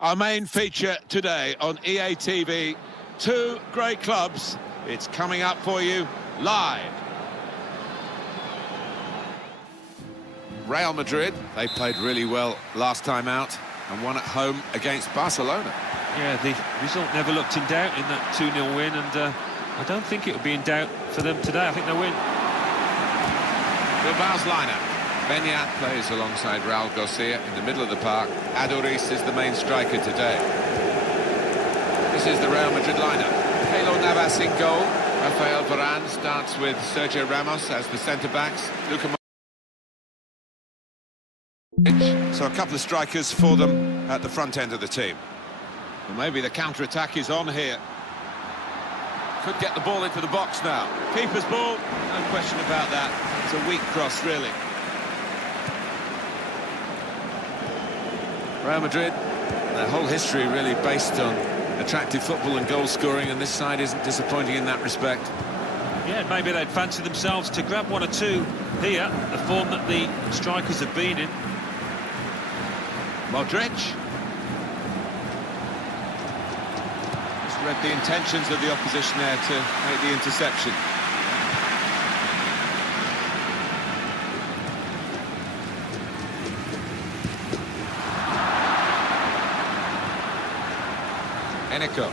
Our main feature today on EA TV, two great clubs. It's coming up for you live. Real Madrid, they played really well last time out and won at home against Barcelona. Yeah, the result never looked in doubt in that 2-0 win, and I don't think it would be in doubt for them today. I think they'll win. Bilbao's lineup. Beñat plays alongside Raul Garcia in the middle of the park. Aduriz is the main striker today. This is the Real Madrid lineup. Keylor Navas in goal. Rafael Varane starts with Sergio Ramos as the centre-backs. Luka. So a couple of strikers for them at the front end of the team. Well, maybe the counter-attack is on here. Could get the ball into the box now. Keeper's ball, no question about that. It's a weak cross, really. Real Madrid, their whole history really based on attractive football and goal scoring, and this side isn't disappointing in that respect. Yeah, maybe they'd fancy themselves to grab one or two here, the form that the strikers have been in. Modric. Just read the intentions of the opposition there to make the interception. Eneko.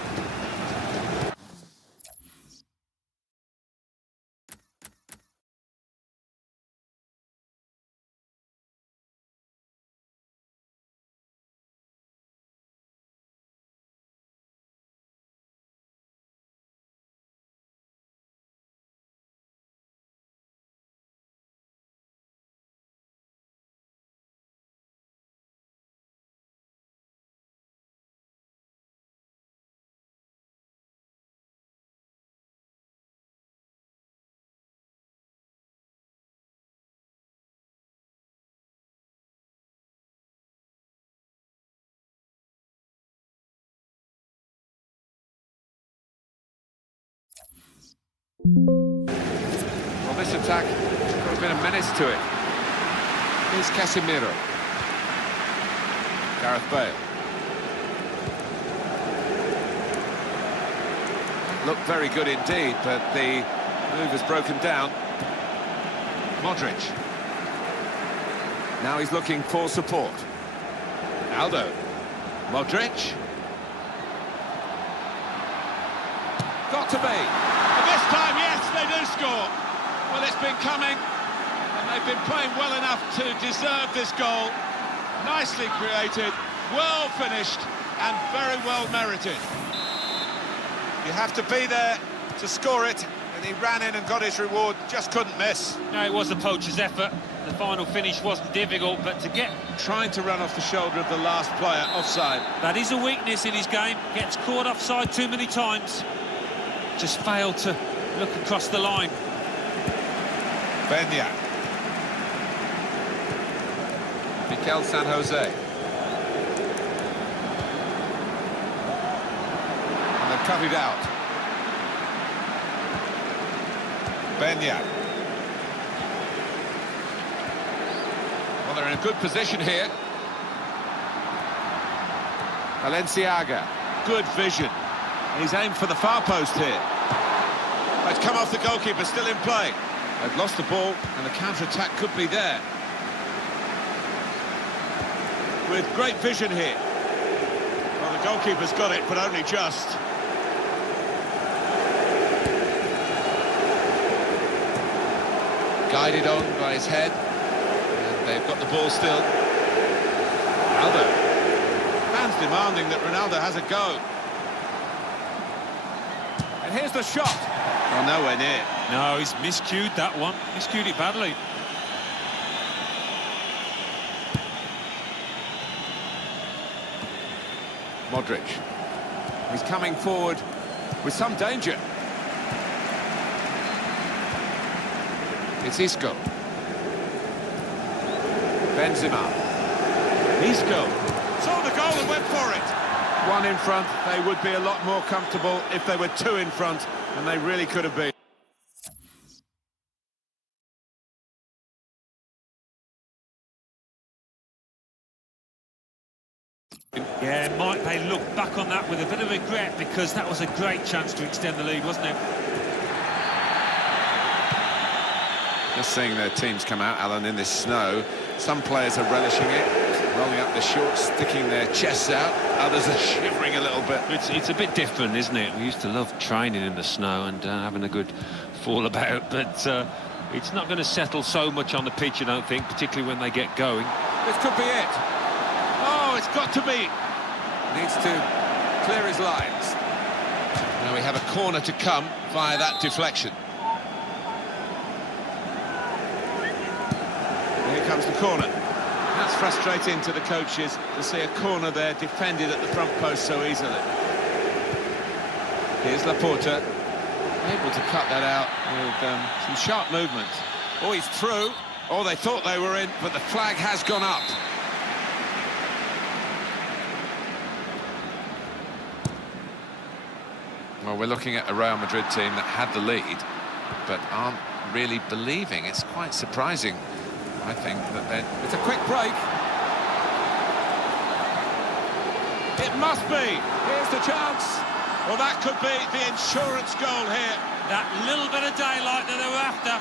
Well, this attack has got a bit of menace to it. Here's Casemiro. Gareth Bale. Looked very good indeed, but the move has broken down. Modric. Now he's looking for support. Aldo. Modric. Got to be. And this time, yes, they do score. Well, it's been coming, and they've been playing well enough to deserve this goal. Nicely created, well finished, and very well merited. You have to be there to score it, and he ran in and got his reward, just couldn't miss. No, it was the poacher's effort. The final finish wasn't difficult, but to get... Trying to run off the shoulder of the last player, offside. That is a weakness in his game. Gets caught offside too many times. Just failed to look across the line. Beñat. Mikel San Jose. And they've cut it out. Beñat. Well, they're in a good position here. Valenciaga. Good vision. He's aimed for the far post here. It's come off the goalkeeper, still in play. They've lost the ball, and the counter-attack could be there. With great vision here. Well, the goalkeeper's got it, but only just. Guided on by his head. And they've got the ball still. Ronaldo. Fans demanding that Ronaldo has a go. And here's the shot. Oh, nowhere near. No, he's miscued that one. Miscued it badly. Modric. He's coming forward with some danger. It's Isco. Benzema. Isco. Saw the goal and went for it. One in front. They would be a lot more comfortable if they were two in front, and they really could have been. Yeah, might they look back on that with a bit of regret, because that was a great chance to extend the lead, wasn't it? Just seeing their teams come out, Alan, in this snow. Some players are relishing it, rolling up their shorts, sticking their chests out. Others are shivering a little bit. It's a bit different, isn't it? We used to love training in the snow and having a good fall about, but it's not going to settle so much on the pitch, I don't think, particularly when they get going. This could be it. Oh, it's got to be. Needs to clear his lines. Now we have a corner to come via that deflection. Here comes the corner. That's frustrating to the coaches to see a corner there defended at the front post so easily. Here's Laporta, able to cut that out with some sharp movement. Oh, he's through. Oh, they thought they were in, but the flag has gone up. Well, we're looking at a Real Madrid team that had the lead, but aren't really believing. It's quite surprising, I think, that it's a quick break. It must be. Here's the chance. Well, that could be the insurance goal here. That little bit of daylight that they were after.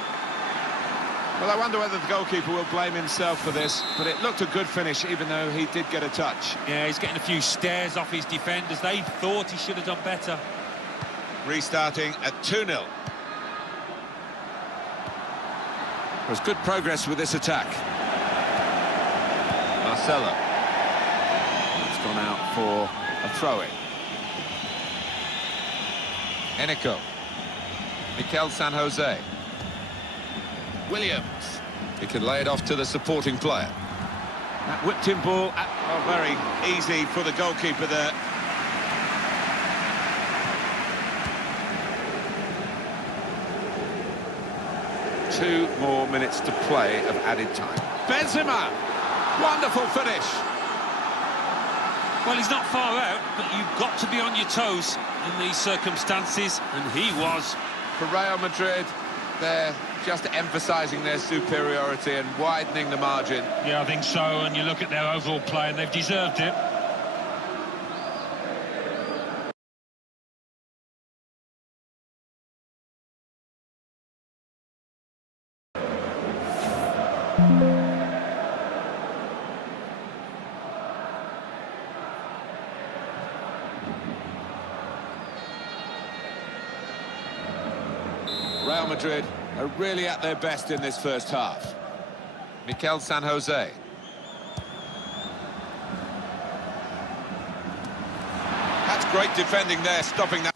Well, I wonder whether the goalkeeper will blame himself for this, but it looked a good finish, even though he did get a touch. Yeah, he's getting a few stares off his defenders. They thought he should have done better. Restarting at 2-0. There's good progress with this attack. Marcelo. It's gone out for a throw-in. Enrico. Mikel San Jose. Williams. He can lay it off to the supporting player. That whipped-in ball, very easy for the goalkeeper there. Two more minutes to play of added time. Benzema! Wonderful finish! Well, he's not far out, but you've got to be on your toes in these circumstances, and he was. For Real Madrid, they're just emphasising their superiority and widening the margin. Yeah, I think so, and you look at their overall play, and they've deserved it. Real Madrid are really at their best in this first half. Mikel San Jose. That's great defending there, stopping that.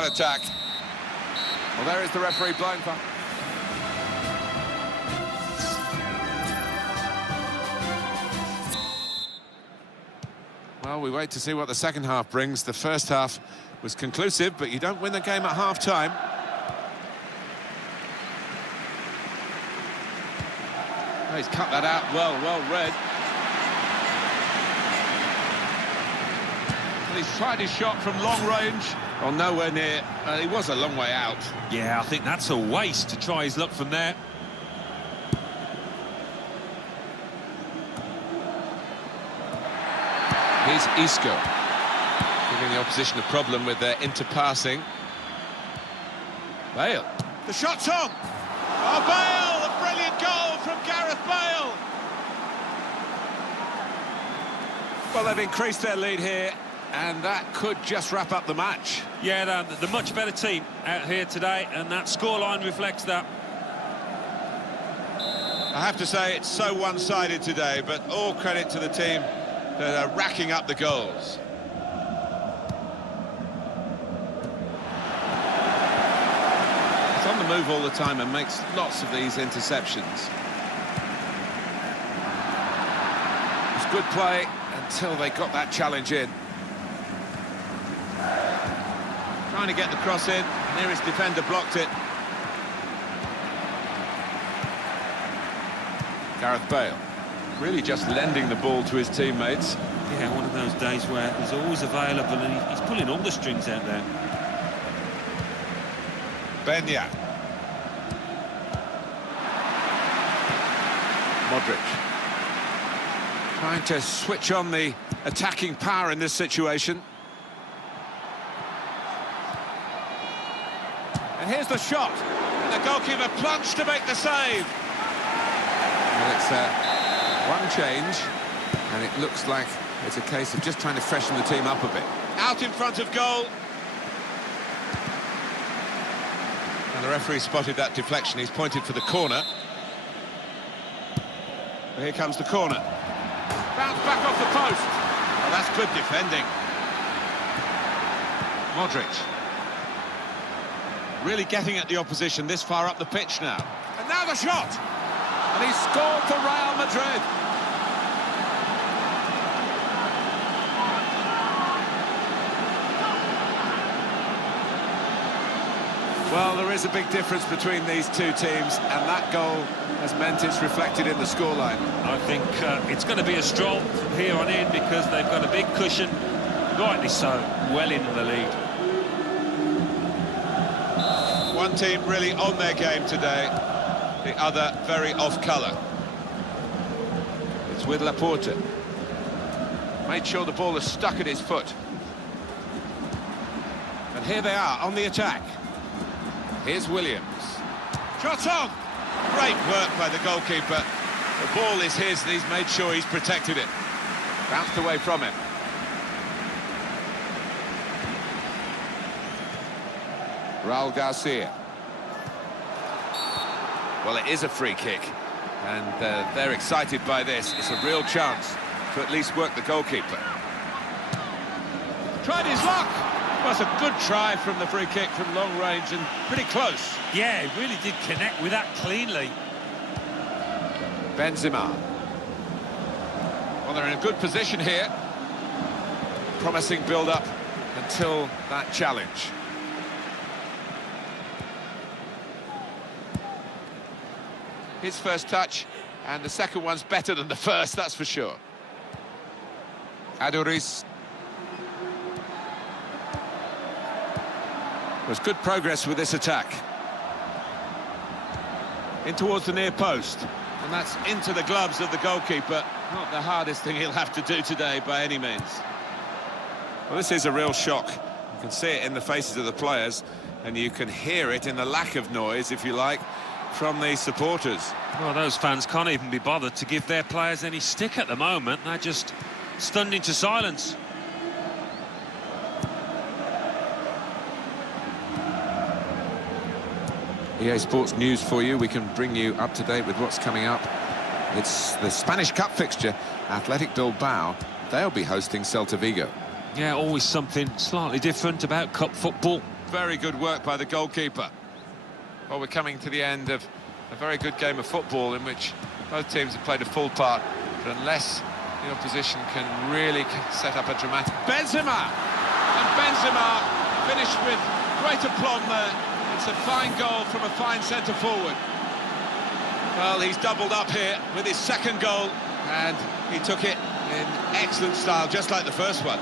Attack. Well, there is the referee blowing for. Well, we wait to see what the second half brings. The first half was conclusive, but you don't win the game at half-time. Oh, he's cut that out well read. And he's tried his shot from long range. Well, nowhere near. He was a long way out. Yeah, I think that's a waste to try his luck from there. Here's Isco, giving the opposition a problem with their interpassing. Bale. The shot's on! Oh, Bale! A brilliant goal from Gareth Bale! Well, they've increased their lead here, and that could just wrap up the match. Yeah, they're the much better team out here today, and that scoreline reflects that. I have to say, it's so one-sided today, but all credit to the team that are racking up the goals. He's on the move all the time and makes lots of these interceptions. It's good play until they got that challenge in. Trying to get the cross in, nearest defender blocked it. Gareth Bale, really just lending the ball to his teammates. Yeah, one of those days where he's always available and he's pulling all the strings out there. Benya. Modric. Trying to switch on the attacking power in this situation. And here's the shot. And the goalkeeper plunged to make the save. Well, it's one change, and it looks like it's a case of just trying to freshen the team up a bit. Out in front of goal. And the referee spotted that deflection. He's pointed for the corner. Well, here comes the corner. Bounce back off the post. Oh, that's good defending. Modric. Really getting at the opposition this far up the pitch now. And now the shot! And he scored for Real Madrid. Well, there is a big difference between these two teams, and that goal has meant it's reflected in the scoreline. I think it's going to be a stroll from here on in because they've got a big cushion, rightly so, well into the lead. One team really on their game today, the other very off-colour. It's with Laporte. Made sure the ball is stuck at his foot. And here they are on the attack. Here's Williams. Shot on! Great work by the goalkeeper. The ball is his and he's made sure he's protected it. Bounced away from him. Raul Garcia. Well, it is a free kick, and they're excited by this. It's a real chance to at least work the goalkeeper. Tried his luck. Well, it's a good try from the free kick from long range and pretty close. Yeah, he really did connect with that cleanly. Benzema. Well, they're in a good position here. Promising build-up until that challenge. His first touch, and the second one's better than the first, that's for sure. Aduriz. There's good progress with this attack. In towards the near post, and that's into the gloves of the goalkeeper. Not the hardest thing he'll have to do today by any means. Well, this is a real shock. You can see it in the faces of the players, and you can hear it in the lack of noise, if you like, from the supporters. Well, those fans can't even be bothered to give their players any stick at the moment. They're just stunned into silence. EA Sports news for you. We can bring you up to date with what's coming up. It's the Spanish Cup fixture. Athletic Bilbao, they'll be hosting Celta Vigo. Yeah, always something slightly different about cup football. Very good work by the goalkeeper. Well, we're coming to the end of a very good game of football in which both teams have played a full part, but unless the opposition can really set up a dramatic... Benzema! And Benzema finished with great aplomb there. It's a fine goal from a fine centre-forward. Well, he's doubled up here with his second goal, and he took it in excellent style, just like the first one.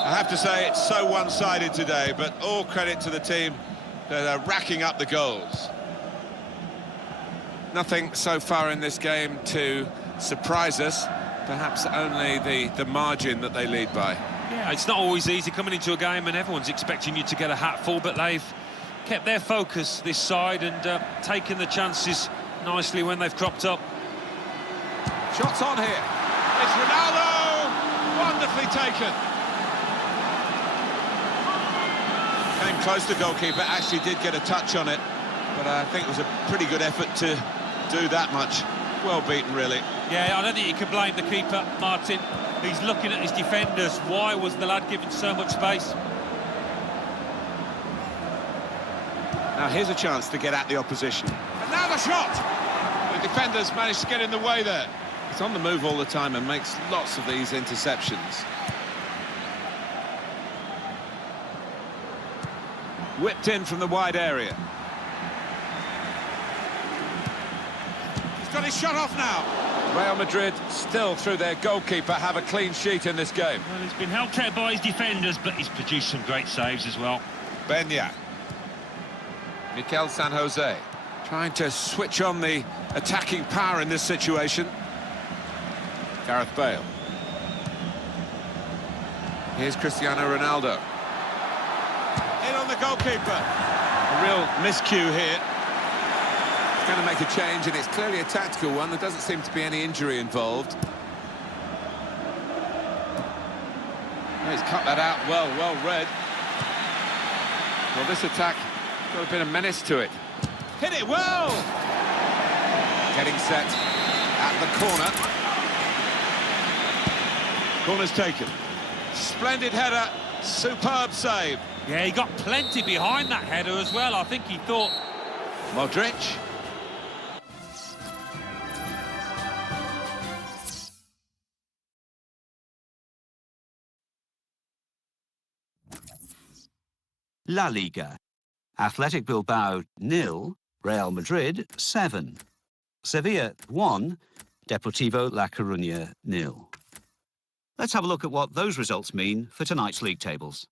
I have to say, it's so one-sided today, but all credit to the team that are racking up the goals. Nothing so far in this game to surprise us. Perhaps only the margin that they lead by. Yeah, it's not always easy coming into a game and everyone's expecting you to get a hatful, but they've kept their focus this side and taken the chances nicely when they've cropped up. Shots on here. It's Ronaldo! Wonderfully taken. Came close to goalkeeper, actually did get a touch on it, but I think it was a pretty good effort to do that much. Well beaten, really. Yeah, I don't think you can blame the keeper, Martin. He's looking at his defenders. Why was the lad given so much space? Now here's a chance to get at the opposition. And now the shot! The defenders managed to get in the way there. He's on the move all the time and makes lots of these interceptions. Whipped in from the wide area. He's got his shot off now. Real Madrid, still through their goalkeeper, have a clean sheet in this game. Well, he's been helped out by his defenders, but he's produced some great saves as well. Benya. Mikel San Jose. Trying to switch on the attacking power in this situation. Gareth Bale. Here's Cristiano Ronaldo. In on the goalkeeper. A real miscue here. He's going to make a change, and it's clearly a tactical one. There doesn't seem to be any injury involved. He's cut that out well read. Well, this attack got a bit of menace to it. Hit it well! Getting set at the corner. Corner's taken. Splendid header, superb save. Yeah, he got plenty behind that header as well. I think he thought... Modric. La Liga. Athletic Bilbao 0, Real Madrid 7. Sevilla 1, Deportivo La Coruña 0. Let's have a look at what those results mean for tonight's league tables.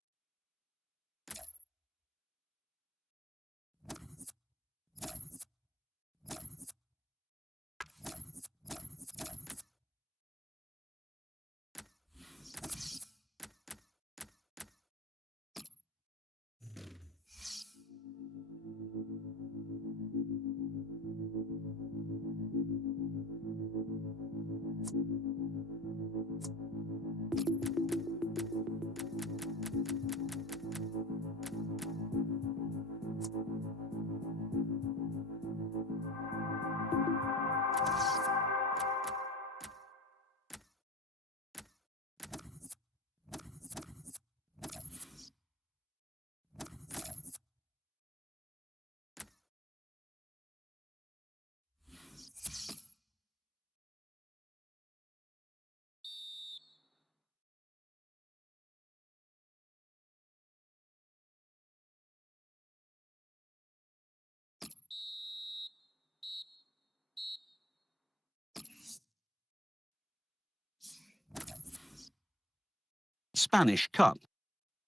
Spanish Cup.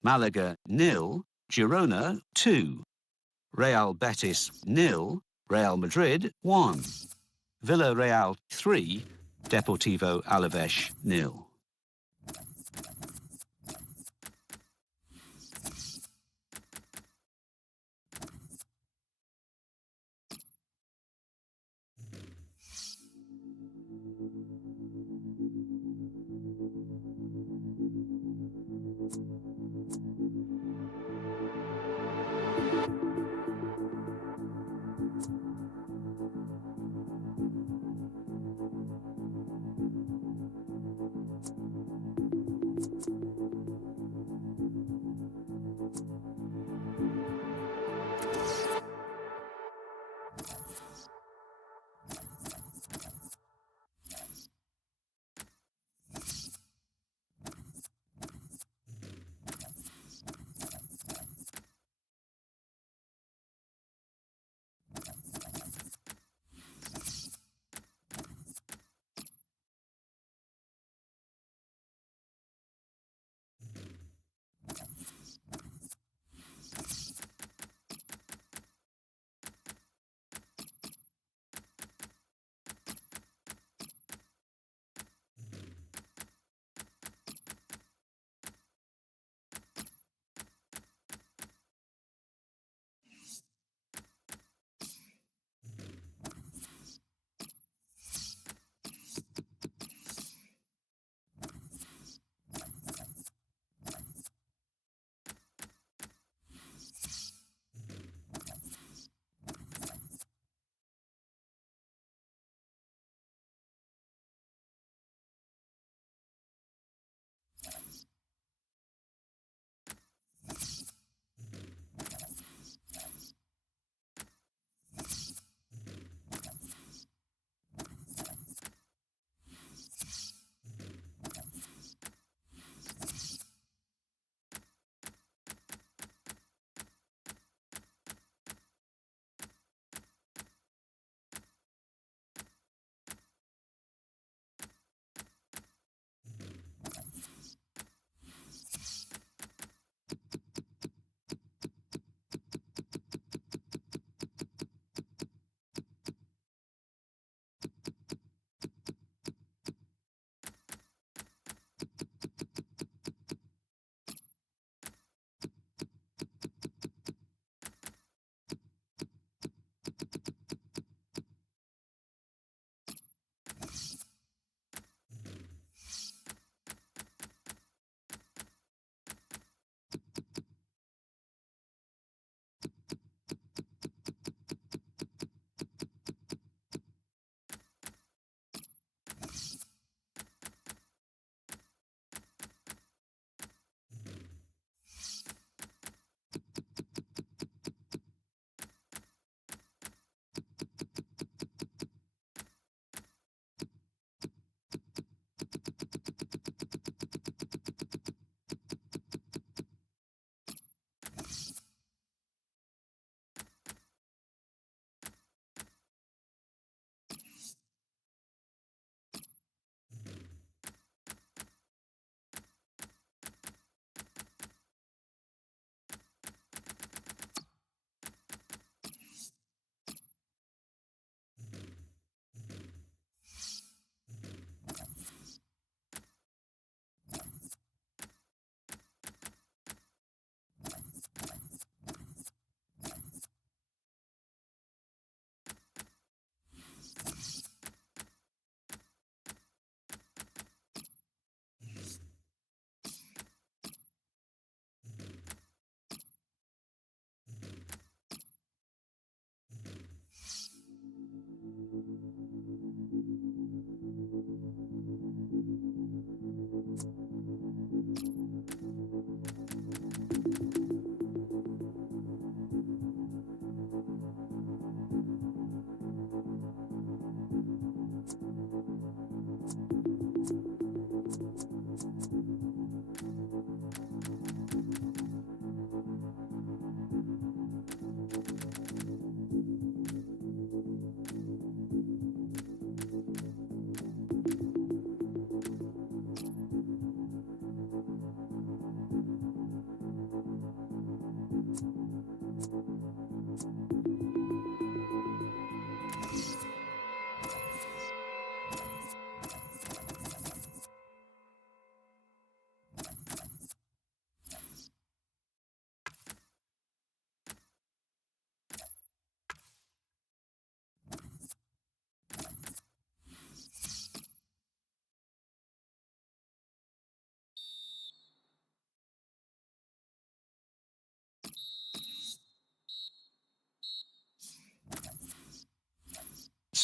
Malaga 0, Girona 2. Real Betis 0, Real Madrid 1. Villarreal 3, Deportivo Alavés 0.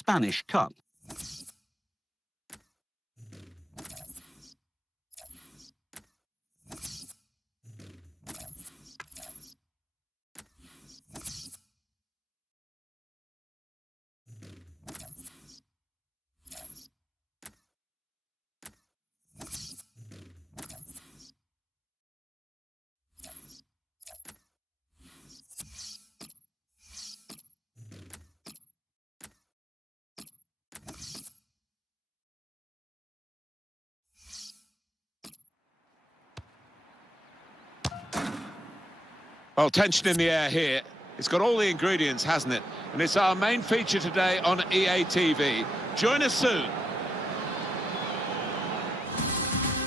Spanish Cup. Well, tension in the air here. It's got all the ingredients, hasn't it? And it's our main feature today on EA TV. Join us soon.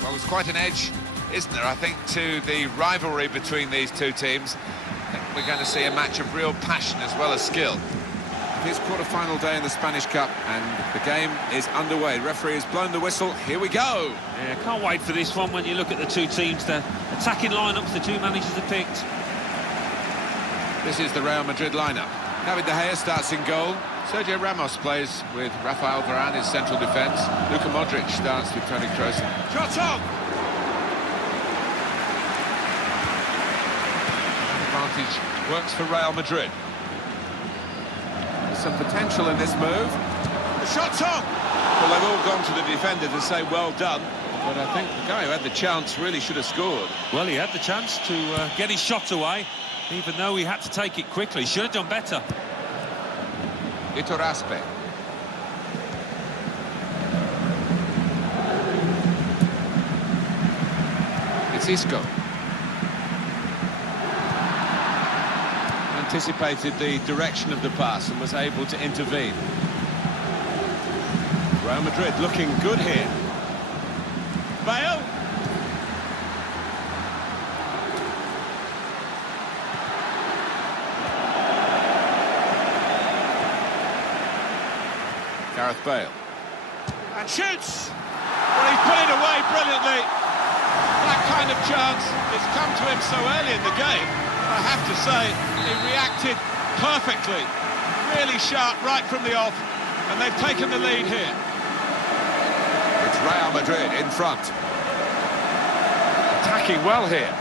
Well, there's quite an edge, isn't there, I think, to the rivalry between these two teams. I think we're going to see a match of real passion as well as skill. It is quarter-final day in the Spanish Cup, and the game is underway. Referee has blown the whistle. Here we go. Yeah, can't wait for this one when you look at the two teams. The attacking lineups the two managers have picked. This is the Real Madrid lineup. David De Gea starts in goal. Sergio Ramos plays with Rafael Varane in central defence. Luka Modric starts with Toni Kroos. Shot on! Advantage works for Real Madrid. There's some potential in this move. The shot's on! Well, they've all gone to the defender to say well done, but I think the guy who had the chance really should have scored. Well, he had the chance to get his shot away, even though he had to take it quickly. Should have done better. Aspe. It's Isco. Anticipated the direction of the pass and was able to intervene. Real Madrid looking good here. Bale. Gareth Bale. And shoots! Well, he's put it away brilliantly. That kind of chance has come to him so early in the game. I have to say, he reacted perfectly. Really sharp right from the off, and they've taken the lead here. It's Real Madrid in front. Attacking well here.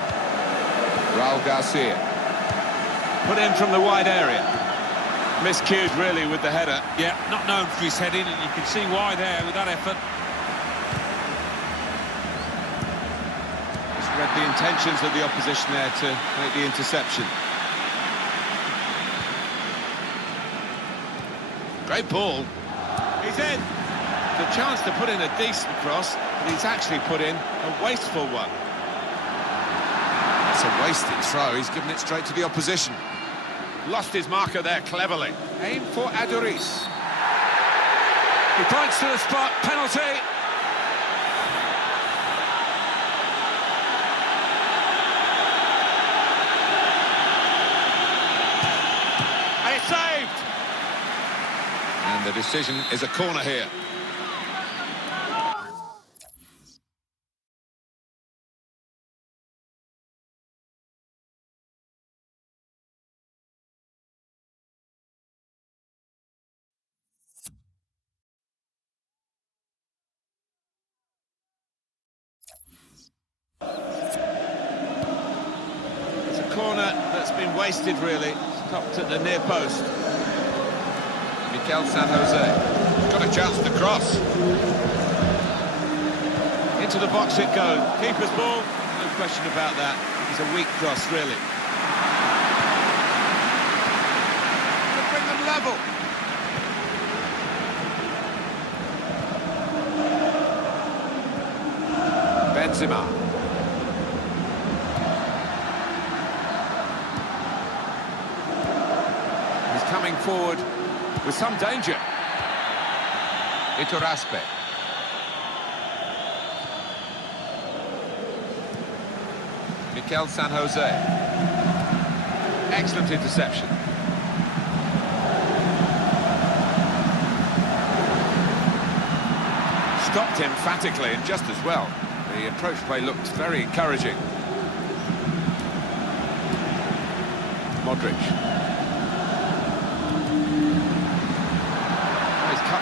Raul Garcia. Put in from the wide area. Miscued, really, with the header. Yeah, not known for his heading, and you can see why there with that effort. Just read the intentions of the opposition there to make the interception. Great ball. He's in. The chance to put in a decent cross, but he's actually put in a wasteful one. It's a wasted throw. He's given it straight to the opposition. Lost his marker there cleverly. Aim for Aduriz. He points to the spot. Penalty. And it's saved. And the decision is a corner here. Corner that's been wasted, really. Stopped at the near post. Mikel San Jose. Got a chance to cross. Into the box it goes. Keeper's ball, no question about that. It's a weak cross, really. To bring them level. Benzema. Coming forward with some danger. Aspe. Mikel San Jose. Excellent interception. Stopped emphatically and just as well. The approach play looked very encouraging. Modric.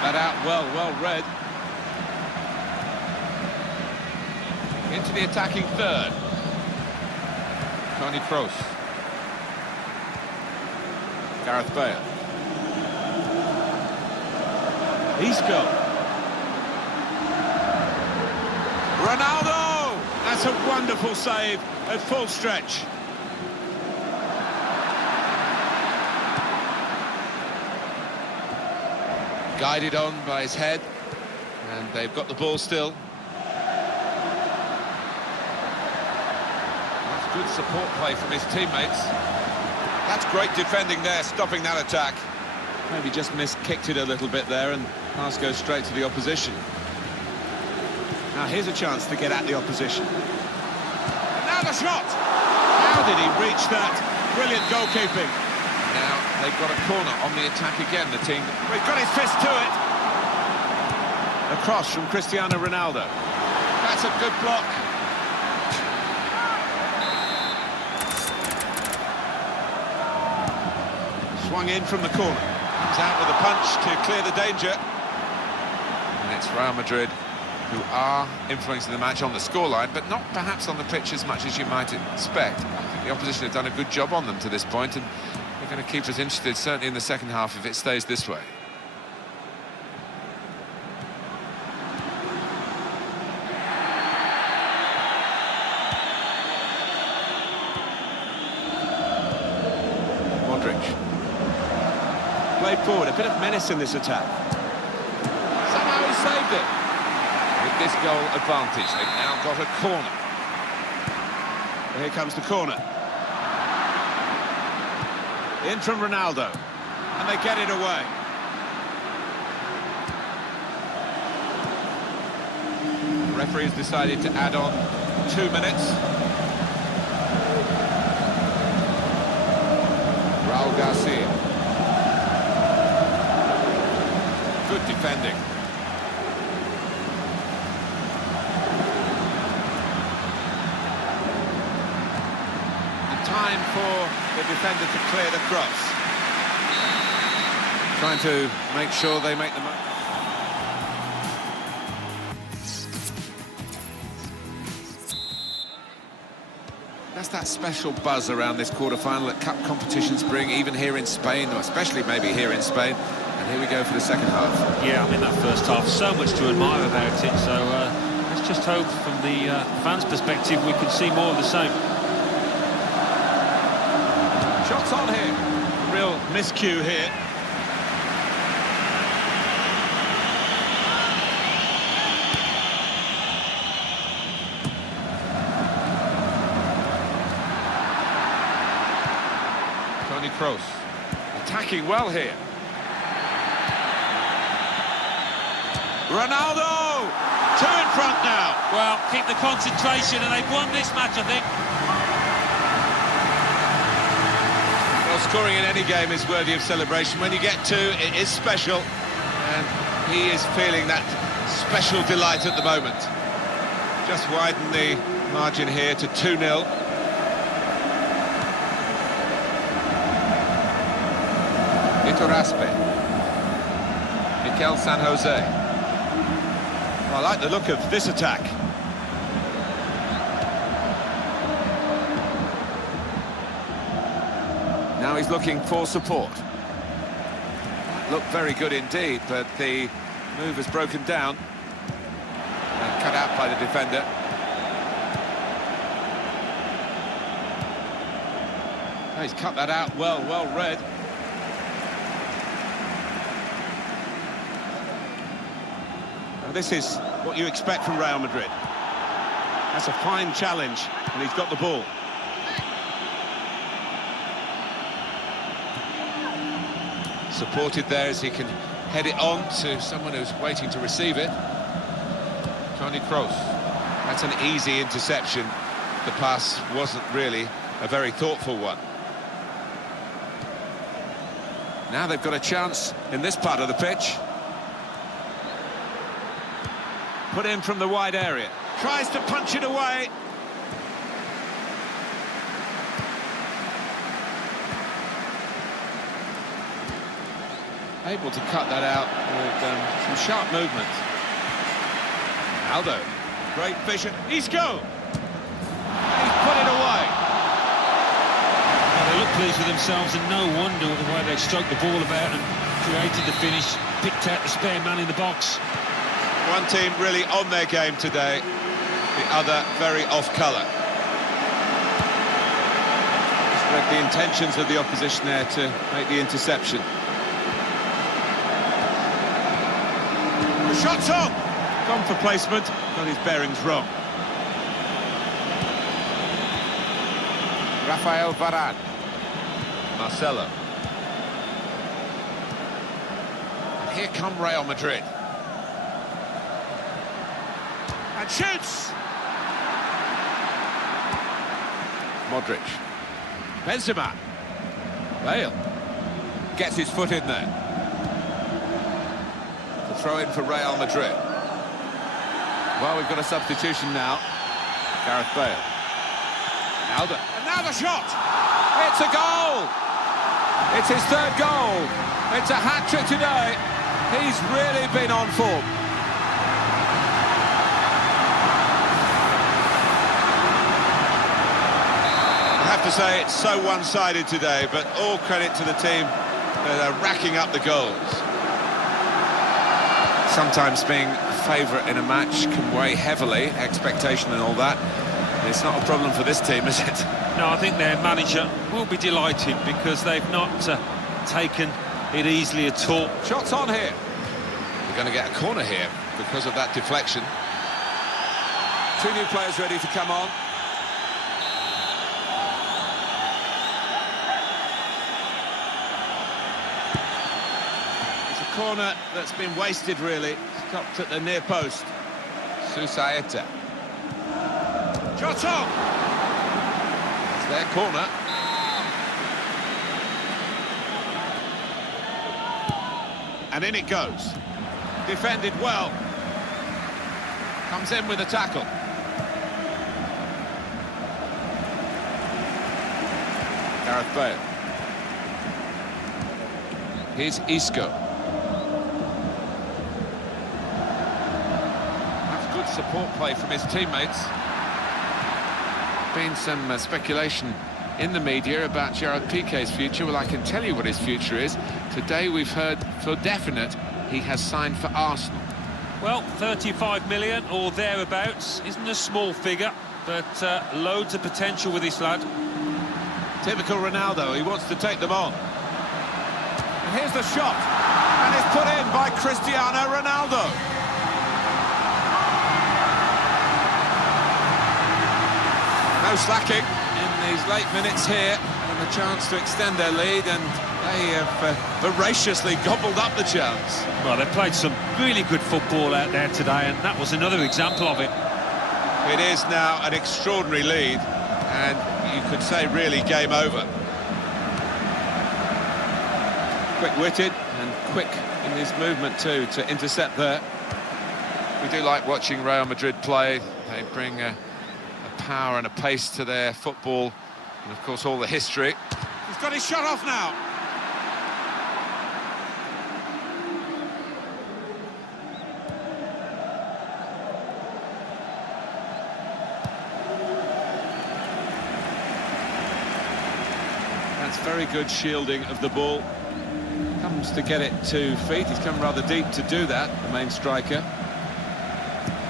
that out well read. Into the attacking third. Toni Kroos. Gareth Bale. Isco. Ronaldo! That's a wonderful save at full stretch. Guided on by his head, and they've got the ball still. That's good support play from his teammates. That's great defending there, stopping that attack. Maybe just kicked it a little bit there, and pass goes straight to the opposition. Now here's a chance to get at the opposition. And now the shot! How did he reach that? Brilliant goalkeeping. Now they've got a corner on the attack again, the team. He's got his fist to it. A cross from Cristiano Ronaldo. That's a good block. Swung in from the corner. Comes out with a punch to clear the danger. And it's Real Madrid who are influencing the match on the scoreline, but not perhaps on the pitch as much as you might expect. The opposition have done a good job on them to this point, and they're going to keep us interested, certainly in the second half, if it stays this way. Played forward, a bit of menace in this attack. Somehow he saved it. With this goal advantage, they've now got a corner. And here comes the corner. In from Ronaldo. And they get it away. The referee has decided to add on 2 minutes. Raul Garcia. Good defending. And time for the defender to clear the cross. Trying to make sure they make the most. That's that special buzz around this quarter-final that cup competitions bring, even here in Spain, or especially maybe here in Spain. And here we go for the second half. Yeah, I mean, that first half, so much to admire about it, so let's just hope from the fans' perspective we can see more of the same. Shots on here. Real miscue here. Toni Kroos attacking well here. Ronaldo! Two in front now. Well, keep the concentration, and they've won this match, I think. Well, scoring in any game is worthy of celebration. When you get two, it is special. And he is feeling that special delight at the moment. Just widen the margin here to 2-0. Iturraspe. Mikel San Jose. I like the look of this attack. Now he's looking for support. Looked very good indeed, but the move has broken down. And cut out by the defender. Oh, he's cut that out well read. This is what you expect from Real Madrid. That's a fine challenge, and he's got the ball. Supported there as he can head it on to someone who's waiting to receive it. Toni Kroos. That's an easy interception. The pass wasn't really a very thoughtful one. Now they've got a chance in this part of the pitch. Put in from the wide area. Tries to punch it away. Able to cut that out with some sharp movement. Aldo, great vision. Isco! He's put it away. Well, they look pleased with themselves, and no wonder with the way they stroked the ball about and created the finish, picked out the spare man in the box. One team really on their game today, the other very off-colour. Just read the intentions of the opposition there to make the interception. The shot's on! Gone for placement, got his bearings wrong. Rafael Varane. Marcelo. And here come Real Madrid. And shoots! Modric. Benzema. Bale. Gets his foot in there. The throw in for Real Madrid. Well, we've got a substitution now. Gareth Bale. Aldo. And now the shot! It's a goal! It's his third goal. It's a hat-trick today. He's really been on form. I have to say it's so one-sided today, but all credit to the team that are racking up the goals. Sometimes being a favourite in a match can weigh heavily, expectation and all that. It's not a problem for this team, is it? No, I think their manager will be delighted because they've not taken it easily at all. Shots on here. They're going to get a corner here because of that deflection. Two new players ready to come on. It's a corner that's been wasted, really. Stopped at the near post. Susaeta. Shot on! It's their corner. And in it goes. Defended well. Comes in with a tackle. Gareth Bale. Here's Isco. That's good support play from his teammates. Been some speculation in the media about Gerard Piqué's future. Well, I can tell you what his future is. Today we've heard for definite he has signed for Arsenal. Well, 35 million or thereabouts isn't a small figure, but loads of potential with this lad. Typical Ronaldo, he wants to take them on. And here's the shot. And it's put in by Cristiano Ronaldo. No slacking in these late minutes here, and a chance to extend their lead, and they have voraciously gobbled up the chance. Well, they played some really good football out there today, and that was another example of it. It is now an extraordinary lead, and you could say really game over. Quick-witted and quick in his movement too to intercept there. We do like watching Real Madrid play. They bring a power and a pace to their football, and of course all the history. He's got his shot off now. That's very good shielding of the ball. Comes to get it to feet. He's come rather deep to do that, the main striker.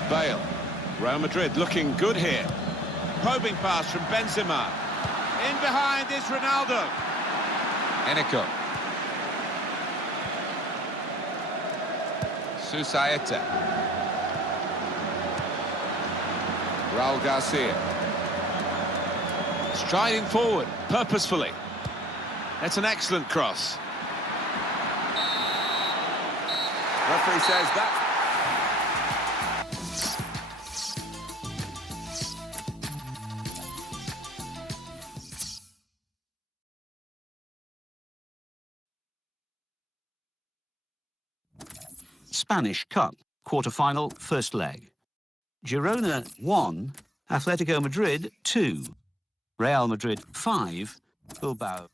Bale. Real Madrid looking good here. Probing pass from Benzema. In behind is Ronaldo. Enrico. Susaeta. Raul Garcia. Striding forward, purposefully. That's an excellent cross. Referee says that. Spanish Cup, quarter-final, first leg. Girona 1, Atletico Madrid 2. Real Madrid 5, Bilbao.